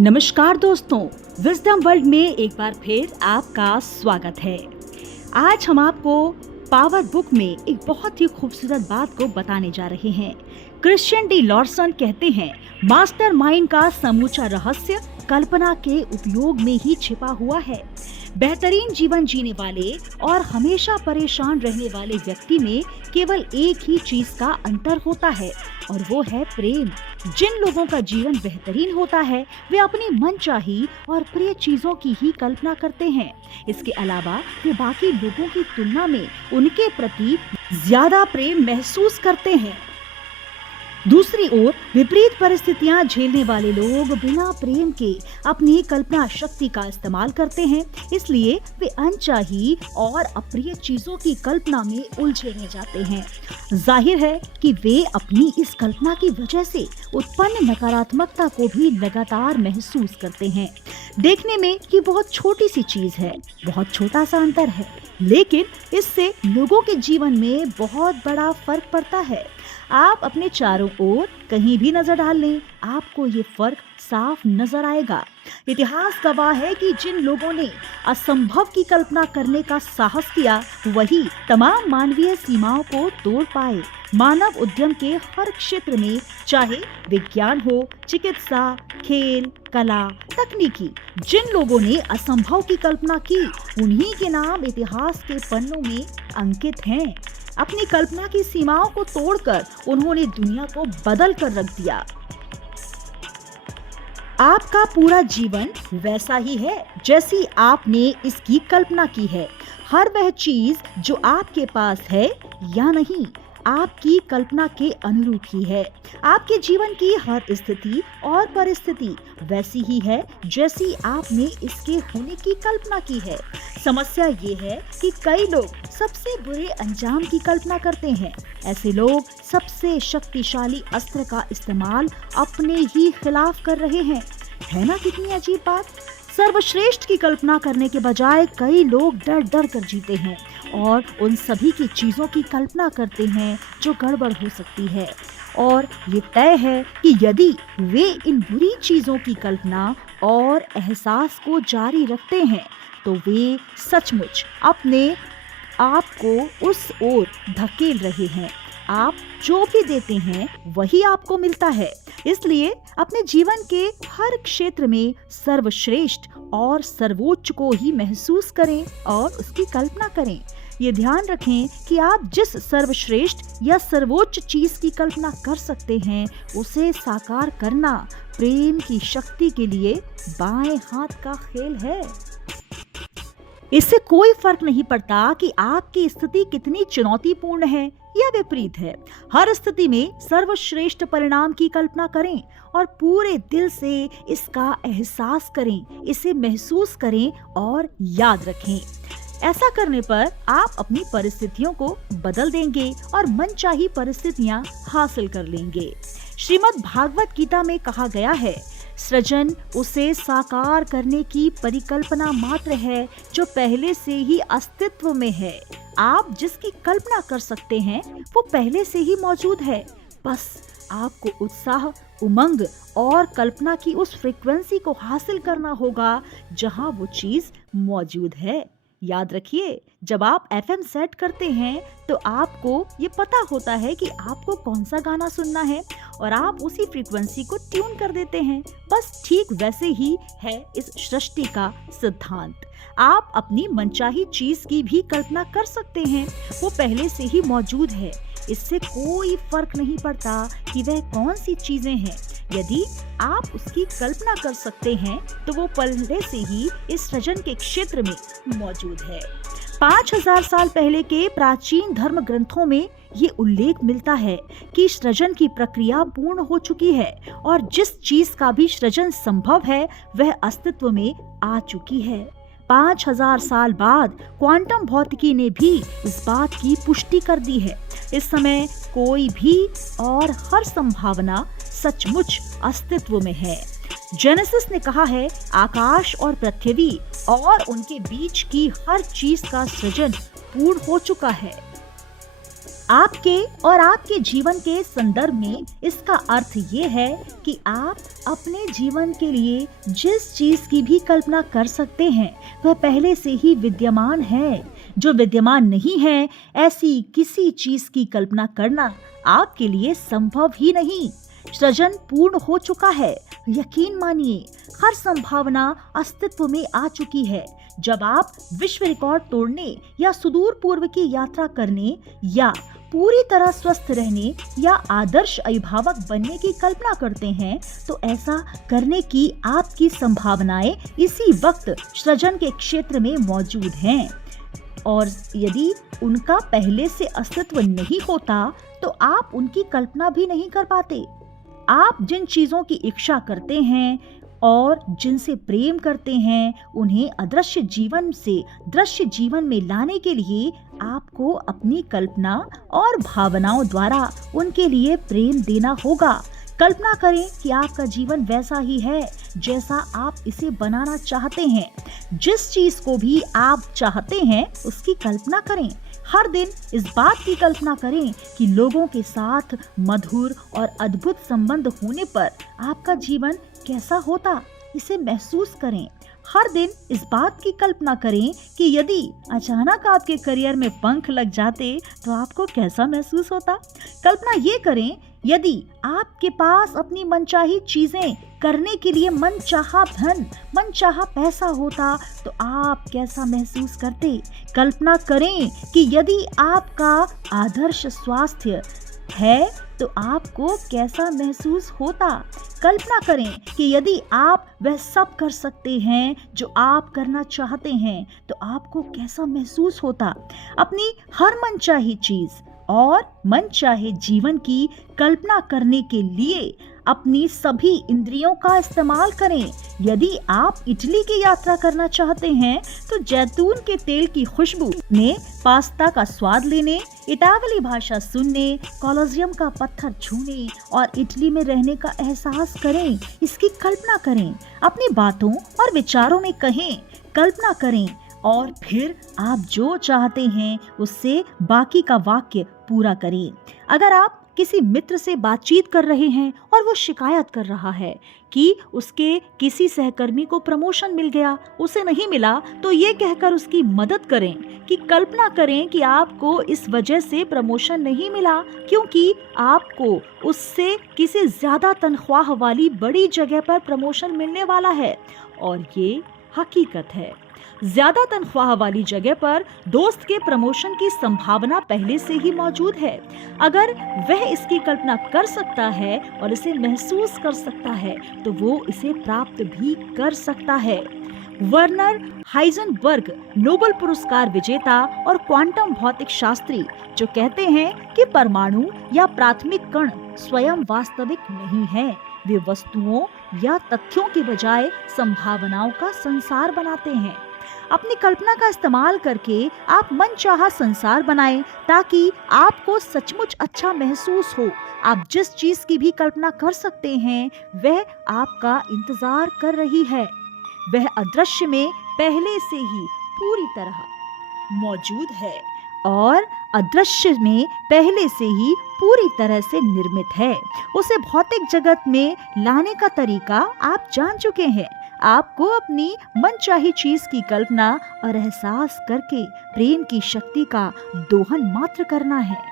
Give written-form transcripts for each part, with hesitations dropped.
नमस्कार दोस्तों, wisdom world में एक बार फिर आपका स्वागत है। आज हम आपको पावर बुक में एक बहुत ही खूबसूरत बात को बताने जा रहे हैं। क्रिश्चियन डी लॉर्सन कहते हैं, मास्टरमाइंड का समूचा रहस्य कल्पना के उपयोग में ही छिपा हुआ है। बेहतरीन जीवन जीने वाले और हमेशा परेशान रहने वाले व्यक्ति में केवल एक ही चीज का अंतर होता है और वो है प्रेम। जिन लोगों का जीवन बेहतरीन होता है वे अपनी मनचाही और प्रिय चीजों की ही कल्पना करते हैं। इसके अलावा वे बाकी लोगों की तुलना में उनके प्रति ज्यादा प्रेम महसूस करते हैं। दूसरी ओर विपरीत परिस्थितियां झेलने वाले लोग बिना प्रेम के अपनी कल्पना शक्ति का इस्तेमाल करते हैं, इसलिए वे अनचाही और अप्रिय चीजों की कल्पना में उलझे रह जाते हैं। जाहिर है कि वे अपनी इस कल्पना की वजह से उत्पन्न नकारात्मकता को भी लगातार महसूस करते हैं। देखने में ये बहुत छोटी सी चीज है, बहुत छोटा सा अंतर है, लेकिन इससे लोगों के जीवन में बहुत बड़ा फर्क पड़ता है। आप अपने चारों ओर कहीं भी नजर डाल लें, आपको ये फर्क साफ नजर आएगा। इतिहास गवाह है कि जिन लोगों ने असंभव की कल्पना करने का साहस किया, वही तमाम मानवीय सीमाओं को तोड़ पाए। मानव उद्यम के हर क्षेत्र में, चाहे विज्ञान हो, चिकित्सा, खेल, कला, तकनीकी, जिन लोगों ने असंभव की कल्पना की, उन्हीं के नाम इतिहास के पन्नों में अंकित हैं। अपनी कल्पना की सीमाओं को तोड़कर उन्होंने दुनिया को बदल कर रख दिया। आपका पूरा जीवन वैसा ही है जैसी आपने इसकी कल्पना की है। हर वह चीज जो आपके पास है या नहीं, आपकी कल्पना के अनुरूप ही है। आपके जीवन की हर स्थिति और परिस्थिति वैसी ही है जैसी आपने इसके होने की कल्पना की है। समस्या ये है कि कई लोग सबसे बुरे अंजाम की कल्पना करते हैं। ऐसे लोग सबसे शक्तिशाली अस्त्र का इस्तेमाल अपने ही खिलाफ कर रहे हैं। है ना कितनी अजीब बात? सर्वश्रेष्ठ की कल्पना करने के बजाय कई लोग डर डर कर जीते हैं और उन सभी की चीजों की कल्पना करते हैं जो गड़बड़ हो सकती है। और ये तय है कि यदि वे इन बुरी चीजों की कल्पना और एहसास को जारी रखते हैं तो वे सचमुच अपने आप को उस ओर धकेल रहे हैं। आप जो भी देते हैं वही आपको मिलता है। इसलिए अपने जीवन के हर क्षेत्र में सर्वश्रेष्ठ और सर्वोच्च को ही महसूस करें और उसकी कल्पना करें। ये ध्यान रखें कि आप जिस सर्वश्रेष्ठ या सर्वोच्च चीज की कल्पना कर सकते हैं, उसे साकार करना प्रेम की शक्ति के लिए बाएं हाथ का खेल है। इससे कोई फर्क नहीं पड़ता कि आपकी स्थिति कितनी चुनौतीपूर्ण है या विपरीत है। हर स्थिति में सर्वश्रेष्ठ परिणाम की कल्पना करें और पूरे दिल से इसका एहसास करें, इसे महसूस करें और याद रखें। ऐसा करने पर आप अपनी परिस्थितियों को बदल देंगे और मनचाही परिस्थितियां हासिल कर लेंगे। श्रीमद् भागवत गीता में कहा गया है, सृजन उसे साकार करने की परिकल्पना मात्र है जो पहले से ही अस्तित्व में है। आप जिसकी कल्पना कर सकते हैं वो पहले से ही मौजूद है। बस आपको उत्साह, उमंग और कल्पना की उस फ्रीक्वेंसी को हासिल करना होगा जहां वो चीज मौजूद है। याद रखिए, जब आप FM सेट करते हैं तो आपको ये पता होता है कि आपको कौन सा गाना सुनना है और आप उसी फ्रीक्वेंसी को ट्यून कर देते हैं। बस ठीक वैसे ही है इस सृष्टि का सिद्धांत। आप अपनी मनचाही चीज की भी कल्पना कर सकते हैं, वो पहले से ही मौजूद है। इससे कोई फर्क नहीं पड़ता कि वह कौन सी चीजें हैं। यदि आप उसकी कल्पना कर सकते हैं तो वो पहले से ही इस सृजन के क्षेत्र में मौजूद है। 5000 साल पहले के प्राचीन धर्म ग्रंथों में ये उल्लेख मिलता है कि सृजन की प्रक्रिया पूर्ण हो चुकी है और जिस चीज का भी सृजन संभव है वह अस्तित्व में आ चुकी है। 5000 साल बाद क्वांटम भौतिकी ने भी इस बात की पुष्टि कर दी है। इस समय कोई भी और हर संभावना सचमुच अस्तित्व में है। जेनेसिस ने कहा है, आकाश और पृथ्वी और उनके बीच की हर चीज का सृजन पूर्ण हो चुका है। आपके और आपके जीवन के संदर्भ में इसका अर्थ ये है कि आप अपने जीवन के लिए जिस चीज की भी कल्पना कर सकते हैं वह पहले से ही विद्यमान है। जो विद्यमान नहीं है, ऐसी किसी चीज की कल्पना करना आपके लिए संभव ही नहीं। सृजन पूर्ण हो चुका है। यकीन मानिए, हर संभावना अस्तित्व में आ चुकी है। जब आप विश्व रिकॉर्ड तोड़ने या सुदूर पूर्व की यात्रा करने या पूरी तरह स्वस्थ रहने या आदर्श अभिभावक बनने की कल्पना करते हैं, तो ऐसा करने की आपकी संभावनाएं इसी वक्त सृजन के क्षेत्र में मौजूद हैं। और यदि उनका पहले से अस्तित्व नहीं होता, तो आप उनकी कल्पना भी नहीं कर पाते। आप जिन चीजों की इच्छा करते हैं और जिनसे प्रेम करते हैं, उन्हें अदृश्य जीवन से दृश्य जीवन में लाने के लिए आपको अपनी कल्पना और भावनाओं द्वारा उनके लिए प्रेम देना होगा। कल्पना करें कि आपका जीवन वैसा ही है जैसा आप इसे बनाना चाहते हैं। जिस चीज को भी आप चाहते हैं उसकी कल्पना करें। हर दिन इस बात की कल्पना करें कि लोगों के साथ मधुर और अद्भुत संबंध होने पर आपका जीवन कैसा होता, इसे महसूस करें। हर दिन इस बात की कल्पना करें कि यदि अचानक आपके करियर में पंख लग जाते तो आपको कैसा महसूस होता। कल्पना ये करें, यदि आपके पास अपनी मनचाही चीजें करने के लिए मनचाहा धन, मनचाहा पैसा होता तो आप कैसा महसूस करते। कल्पना करें कि यदि आपका आदर्श स्वास्थ्य है तो आपको कैसा महसूस होता। कल्पना करें कि यदि आप वह सब कर सकते हैं जो आप करना चाहते हैं तो आपको कैसा महसूस होता। अपनी हर मनचाही चीज और मनचाहे जीवन की कल्पना करने के लिए अपनी सभी इंद्रियों का इस्तेमाल करें। यदि आप इटली की यात्रा करना चाहते हैं तो जैतून के तेल की खुशबू ने पास्ता का स्वाद लेने, इटावली भाषा सुनने, कोलोसियम का पत्थर छूने और इटली में रहने का एहसास करें। इसकी कल्पना करें, अपनी बातों और विचारों में कहें। कल्पना करें और फिर आप जो चाहते हैं उससे बाकी का वाक्य पूरा करें। अगर आप किसी मित्र से बातचीत कर रहे हैं और वो शिकायत कर रहा है कि उसके किसी सहकर्मी को प्रमोशन मिल गया, उसे नहीं मिला, तो ये कहकर उसकी मदद करें कि कल्पना करें कि आपको इस वजह से प्रमोशन नहीं मिला क्योंकि आपको उससे किसी ज्यादा तनख्वाह वाली बड़ी जगह पर प्रमोशन मिलने वाला है। और ये हकीकत है। ज्यादा तनख्वाह वाली जगह पर दोस्त के प्रमोशन की संभावना पहले से ही मौजूद है। अगर वह इसकी कल्पना कर सकता है और इसे महसूस कर सकता है तो वो इसे प्राप्त भी कर सकता है। वर्नर हाइजेनबर्ग नोबेल पुरस्कार विजेता और क्वांटम भौतिक शास्त्री जो कहते हैं कि परमाणु या प्राथमिक कण स्वयं वास्तविक नहीं है, वे वस्तुओं या तथ्यों के बजाय संभावनाओं का संसार बनाते हैं। अपनी कल्पना का इस्तेमाल करके आप मनचाहा संसार बनाएं ताकि आपको सचमुच अच्छा महसूस हो। आप जिस चीज की भी कल्पना कर सकते हैं वह आपका इंतजार कर रही है। वह अदृश्य में पहले से ही पूरी तरह मौजूद है और अदृश्य में पहले से ही पूरी तरह से निर्मित है। उसे भौतिक जगत में लाने का तरीका आप जान चुके हैं। आपको अपनी मनचाही चीज की कल्पना और एहसास करके प्रेम की शक्ति का दोहन मात्र करना है।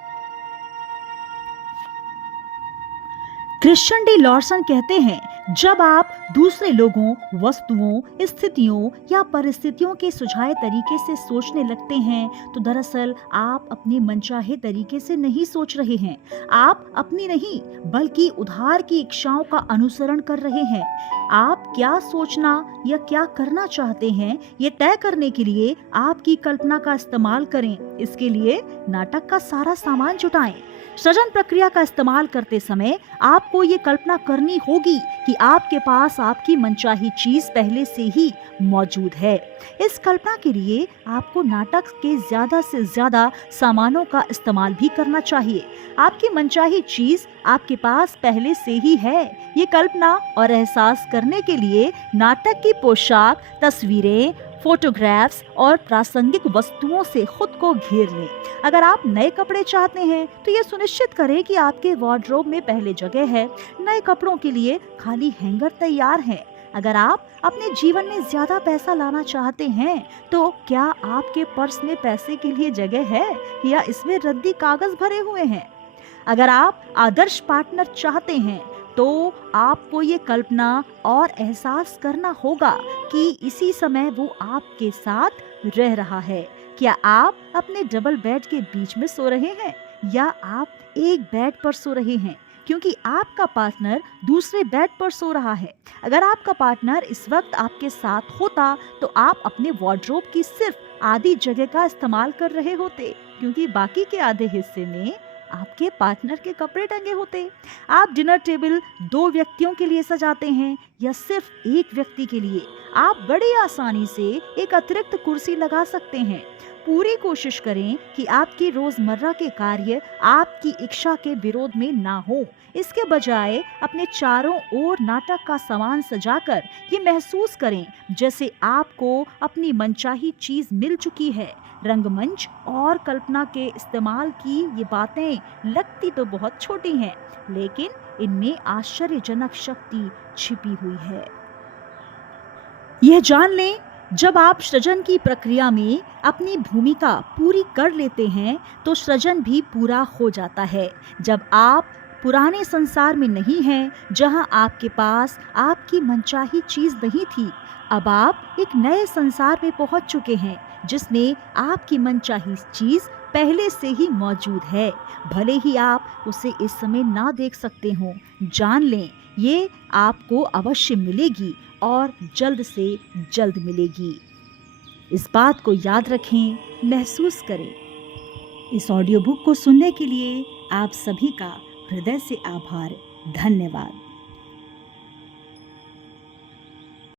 क्रिश्चियन डी लॉर्सन कहते हैं, जब आप दूसरे लोगों, वस्तुओं, स्थितियों या परिस्थितियों के सुझाए तरीके से सोचने लगते हैं तो दरअसल आप अपने मनचाहे तरीके से नहीं सोच रहे हैं। आप अपनी नहीं बल्कि उधार की इच्छाओं का अनुसरण कर रहे हैं। आप क्या सोचना या क्या करना चाहते हैं ये तय करने के लिए आपकी कल्पना का इस्तेमाल करें। इसके लिए नाटक का सारा सामान जुटाएं। सृजन प्रक्रिया का इस्तेमाल करते समय आपको ये कल्पना करनी होगी कि आपके पास आपकी मनचाही चीज पहले से ही मौजूद है। इस कल्पना के लिए आपको नाटक के ज्यादा से ज्यादा सामानों का इस्तेमाल भी करना चाहिए। आपकी मनचाही चीज आपके पास पहले से ही है। ये कल्पना और एहसास करने के लिए नाटक की पोशाक, तस्वीरें, फोटोग्राफ्स और प्रासंगिक वस्तुओं से खुद को घेर लें। अगर आप नए कपड़े चाहते हैं तो ये सुनिश्चित करें कि आपके वार्डरोब में पहले जगह है। नए कपड़ों के लिए खाली हैंगर तैयार है। अगर आप अपने जीवन में ज्यादा पैसा लाना चाहते हैं तो क्या आपके पर्स में पैसे के लिए जगह है या इसमें रद्दी कागज भरे हुए हैं? अगर आप आदर्श पार्टनर चाहते हैं तो आपको ये कल्पना और एहसास करना होगा कि इसी समय वो आपके साथ रह रहा है। क्या आप अपने डबल बेड के बीच में सो रहे हैं या आप एक बेड पर सो रहे हैं क्योंकि आपका पार्टनर दूसरे बेड पर सो रहा है? अगर आपका पार्टनर इस वक्त आपके साथ होता तो आप अपने वार्डरोब की सिर्फ आधी जगह का इस्तेमाल कर रहे होते क्योंकि बाकी के आधे हिस्से में आपके पार्टनर के कपड़े टंगे होते। आप डिनर टेबल 2 व्यक्तियों के लिए सजाते हैं या सिर्फ एक व्यक्ति के लिए? आप बड़ी आसानी से एक अतिरिक्त कुर्सी लगा सकते हैं। पूरी कोशिश करें कि आपकी रोजमर्रा के कार्य आपकी इच्छा के विरोध में ना हो। इसके बजाय अपने चारों ओर नाटक का सामान सजाकर ये महसूस करें जैसे आपको अपनी मनचाही चीज मिल चुकी है। रंगमंच और कल्पना के इस्तेमाल की ये बातें लगती तो बहुत छोटी हैं, लेकिन इनमें आश्चर्यजनक शक्ति छिपी हुई है। यह जान लें, जब आप सृजन की प्रक्रिया में अपनी भूमिका पूरी कर लेते हैं तो सृजन भी पूरा हो जाता है। जब आप पुराने संसार में नहीं हैं जहां आपके पास आपकी मनचाही चीज नहीं थी, अब आप एक नए संसार में पहुंच चुके हैं जिसमें आपकी मनचाही चीज पहले से ही मौजूद है। भले ही आप उसे इस समय ना देख सकते हो, जान लें ये आपको अवश्य मिलेगी और जल्द से जल्द मिलेगी। इस बात को याद रखें, महसूस करें। इस ऑडियो बुक को सुनने के लिए आप सभी का हृदय से आभार। धन्यवाद।